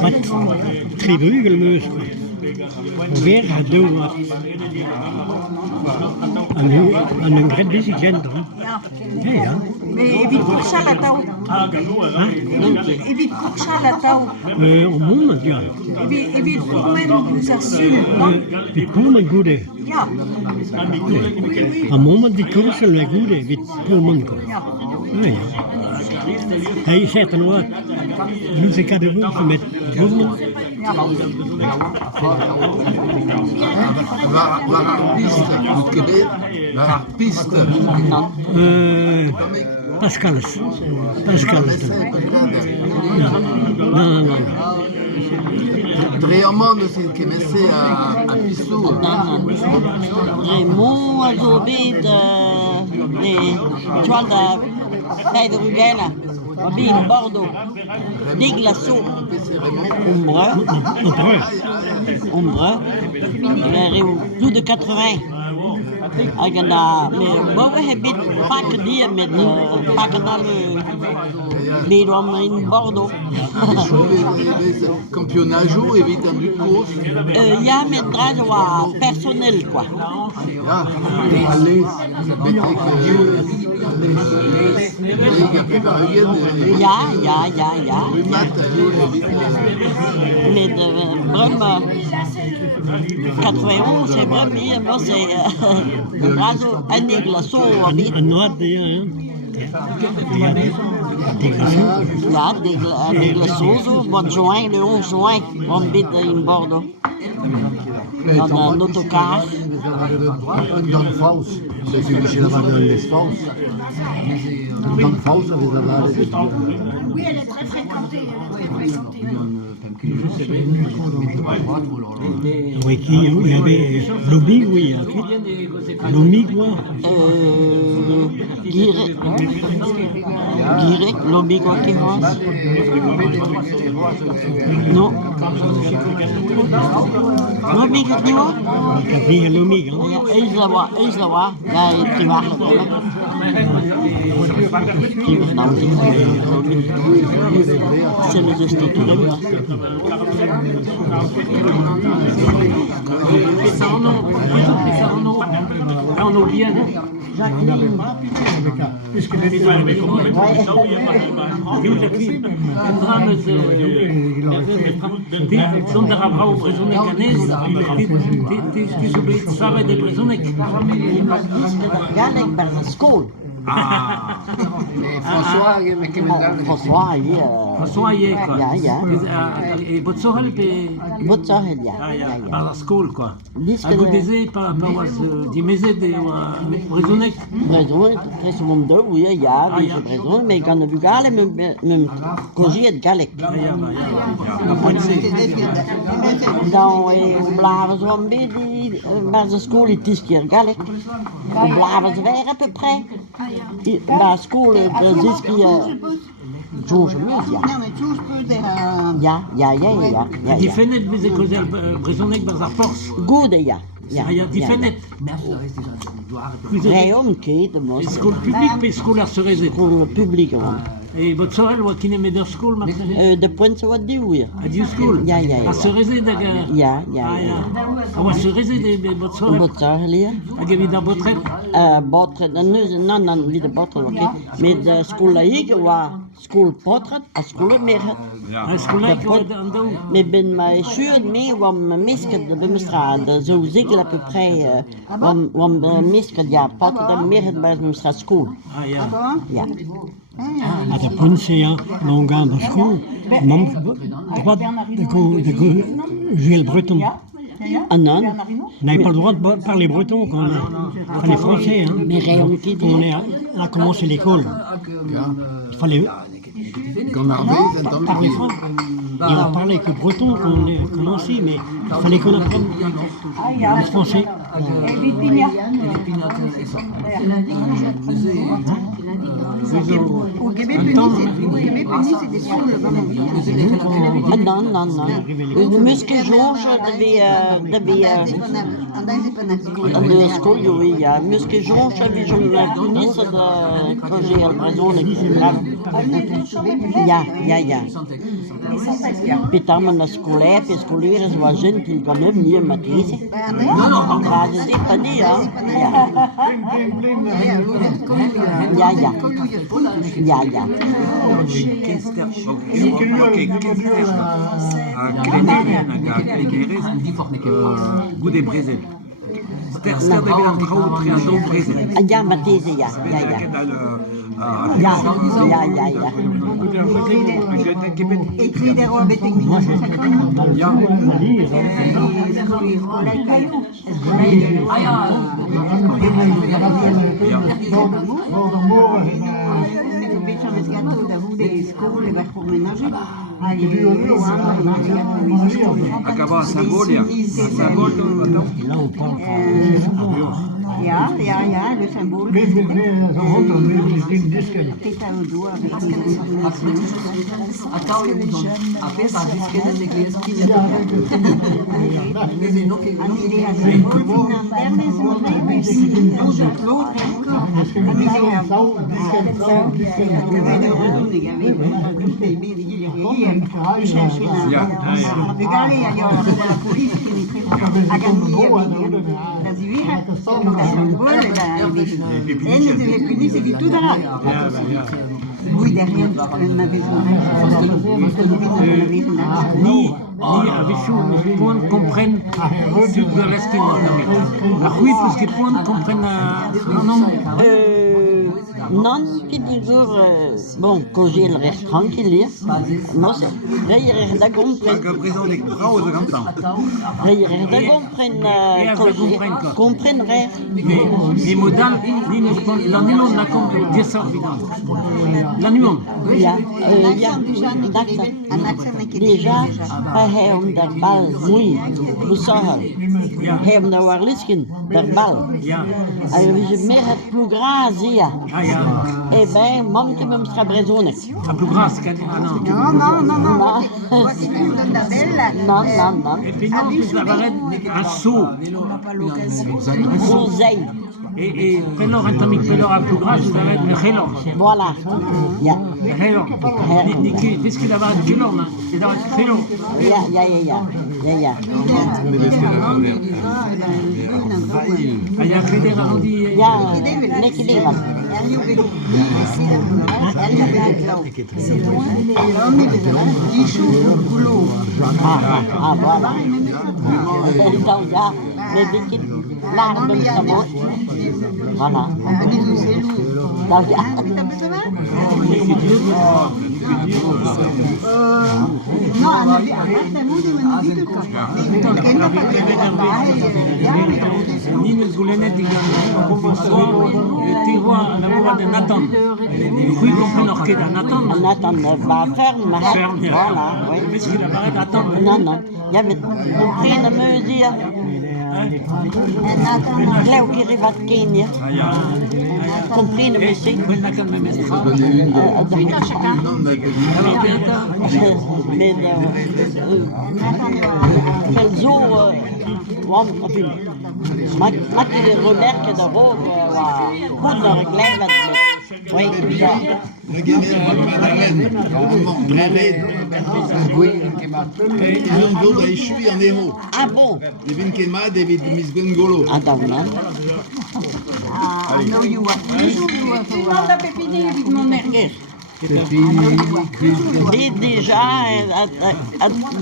wat tribrugelmeus. Weer gaat doen wat. En een gret busy gent dan. Ja. Mais evit koursa la tao. Evit koursa la tao. Op moment, ja. Evit kourmen eus ar sul, non? Vit pullman goude. Ja. Op moment die koersen wij goude, vit pullman ko. Ja. Ja. Hij zegt dan wat. Nu ze kan doen met pullman. Ja. Waar artiste au Québec, waar artiste. Pascal's. Non. Réellement, c'est qui me c'est à Pissou. Raymond a zo bet toal da Pède Rugela, va bet in Bordeaux. Des glaçons. Ombre. Il a tout de 80. Hag an da, boven heb ik pakken die met pakken dan bet om in Bordeaux. Campionajo evit an du course. Ja, met dragen wat personeel quoi. Ja, alles. Ja. Met Brum 91, c'est Brum hier, moi c'est Razo, un des glaçons. En noord, ja. Ja, des glaçons, zo, mois de juin, le 11 juin, on bit in Bordeaux. Dans un autocar. Dans Faust, c'est celui qui là-bas dans les Faust. Dans Faust, avec là-bas. Oui, elle est très fréquentée. Oui, il y avait Lomig, oui. Lomig, quoi. Guirec, Lomig, quoi, qui pense. Non. Lomig, qui voit. Café Lomig, hein. Eens la voix. Ja, tu vas. Qui veut nou c'est les structures. On oublie Jacqueline. Sunt de rabrau prezunek anez, ti subit save de prezunek. Galek bij de school. François, François, hier. François je quoi. Ja. Et votre sohel pe Wat zag je, ja. par la school quoi. Dis A que vous disiez par was di meze de prezunek. Brezoen, het is om de hoe ja, deze brezoen, maar ik kan de bugale met cogiet galek. Dan blaven ze een beetje, bij de school het is keer galek. Dan blaven ze weer op près. Bij de school het is keer George Mees, ja. Non, mais tous peut des... Ja. Die fenet met de kozel prezunek par sa force. Goede, ja. Ja, die fenet. Réum keet, de School public pe school ar sereze. school publiek gewoon. Et votre sohel wat kine meder school mat. De pointe wat die hoe. A du school. Ja. A sereze da Ja. A wa sereze de votre sohel. Wat zag je? A gevit da botret. Botret, non, wie de botret, oké. Met de school hier was school potret, a school meer. A school like an dou. Mais ben mij zuur mee, want mijn misket de bemstraat, zo zeker à peu près, want mijn misket ja, potret dan meer het bij mijn straat school. Ah ja. Ja. À de Ponce, ja, mon gars, de school. Droit de Gilles Breton. Ah non, On n'avait pas le droit de parler breton quand on est français. Hein. mais rien qui Quand dit. on a commencé l'école, il fallait parler français. Et on parlait que breton quand on est commencé, mais il fallait qu'on apprenne le français. Au Québec, c'est des soules. Non, non, non. Muskel George, de school, ja. Muskel George, wie zo'n minister dat je al persoonlijk ja. Pitamos na escola, para escolher as gente que ganham minha matriz. Mas isso é para ja. Gude Brezel. Sterster da bilan trau triando Brezel. Ja, matriz, ja. Eklidero betek minasa Acabou a Sagolia. Là, on parle Ja, le symbole. Oui, derrière ma maison. Ni avissu, os pont comprennent sur le reste qui est. La rue, parce que pont comprennent non. Non, que dizer, bom, que j'ai le restaurant qu'il y a, não sei, reier da compren, Prisão de Brause Gantan. reier da compren rer, Les modal, l'animon n'a comme 10 ans. L'animon. ja, déjà, hij der bal muy, besahal, hij der warliskin, der bal, Ja. alors je meer het plus gras hier, Ah, ja. eh ben, mam que me sera brezone, La plus grasse, ah non. Non. non, Et puis non, plus la barrette, un seau. Rosei, Et Pelor, un tomic Pelor à plus grasse, vous avez le Helor. voilà, ja. Helor. Qu'est-ce qu'il a barrette Helor, là? Il a barrette Helor. Ja. Ah, il y a Feder arrondi. Ja, lekker leven. Voilà. Donc, ja, mais dès qu'il l'arme de sa bouche, voilà. Donc, ja. Nino Zoulenet, il y a un convention, tu vois, la voix de Nathan. Oui, comprend l'orchestre de Nathan. Nathan va ferme, Ferme, voilà, oui. Qu'est-ce qu'il a barré Nathan? Non. Il y avait compris de me dire, Cleo qui arrive à Kenya, compris de me dire, mais quel jour, mag je remerken de rook, goed naar een klein wat. Oui, ja. La guerre Madeleine, non veut da échouer en héros. Ah bon? Les vins Kema, David Miss Gongolo. Ah, donc, non. Déjà,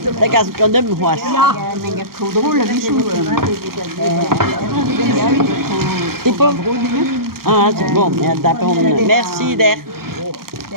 dat kan ik hem was. Tipo? Ah, c'est bon, merci, Der.